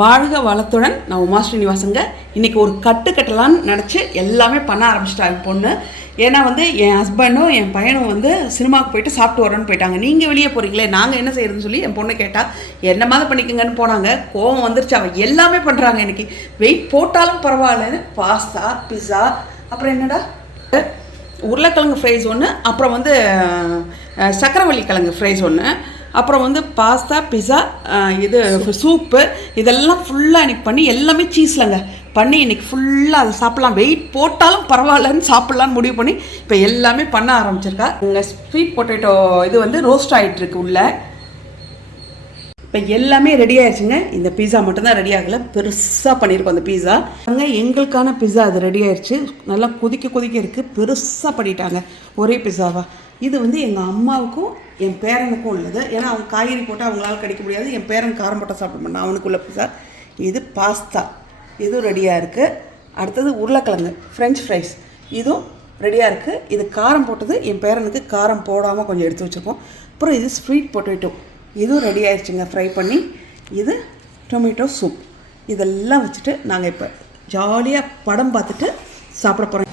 வாழ்க வளத்துடன் நான் உமா ஸ்ரீனிவாசங்க. இன்றைக்கி ஒரு கட்டலான்னு நினச்சி எல்லாமே பண்ண ஆரம்பிச்சிட்டாங்க பொண்ணு. ஏன்னா என் ஹஸ்பண்டும் என் பையனும் சினிமாவுக்கு போயிட்டு சாப்பிட்டு வரேன்னு போயிட்டாங்க. நீங்கள் வெளியே போகிறீங்களே, நாங்கள் என்ன செய்யறதுன்னு சொல்லி என் பொண்ணு கேட்டால் என்ன மாதிரி பண்ணிக்கங்கன்னு போனாங்க. கோவம் வந்துருச்சு. அவள் எல்லாமே பண்ணுறாங்க. இன்றைக்கி வெயிட் போட்டாலும் பரவாயில்லன்னு பாஸ்தா, பிஸா, அப்புறம் என்னடா உருளைக்கிழங்கு ஃப்ரைஸ் ஒன்று, அப்புறம் சக்கரவள்ளி கிழங்கு ஃப்ரைஸ் ஒன்று, அப்புறம் பாஸ்தா, பிஸா, இது சூப்பு, இதெல்லாம் ஃபுல்லாக இன்றைக்கி பண்ணி எல்லாமே சீஸ்லங்க பண்ணி இன்றைக்கி ஃபுல்லாக அதை சாப்பிட்லாம், வெயிட் போட்டாலும் பரவாயில்லன்னு சாப்பிட்லான்னு முடிவு பண்ணி இப்போ எல்லாமே பண்ண ஆரம்பிச்சிருக்கா. இங்கே ஸ்வீட் பொட்டேட்டோ இது ரோஸ்ட் ஆகிட்டுருக்கு உள்ள. இப்போ எல்லாமே ரெடி ஆயிடுச்சுங்க. இந்த பீஸா மட்டும்தான் ரெடி ஆகலை, பெருசாக பண்ணியிருக்கோம் அந்த பீஸா. அங்கே எங்களுக்கான பீஸா அது ரெடி ஆயிடுச்சு. நல்லா கொதிக்க இருக்குது, பெருசாக பண்ணிட்டாங்க ஒரே பீஸாவா. இது எங்கள் அம்மாவுக்கும் என் பேரனுக்கும் உள்ளது. ஏன்னா அவங்க காய்கறி போட்டால் அவங்களால கிடைக்க முடியாது. என் பேரன் காரம் போட்டால் சாப்பிட மாட்டான், அவனுக்குள்ள பீஸா. இது பாஸ்தா, இதுவும் ரெடியாக இருக்குது. அடுத்தது உருளைக்கிழங்கு ஃப்ரெஞ்ச் ஃப்ரைஸ், இதுவும் ரெடியாக இருக்குது. இது காரம் போட்டது, என் பேரனுக்கு காரம் போடாமல் கொஞ்சம் எடுத்து வச்சுருக்கோம். அப்புறம் இது ஸ்வீட் பொட்டேட்டோ, இதுவும் ரெடி ஆகிடுச்சுங்க ஃப்ரை பண்ணி. இது டொமேட்டோ சூப். இதெல்லாம் வச்சுட்டு நாங்கள் இப்போ ஜாலியாக படம் பார்த்துட்டு சாப்பிட போகிறோம்.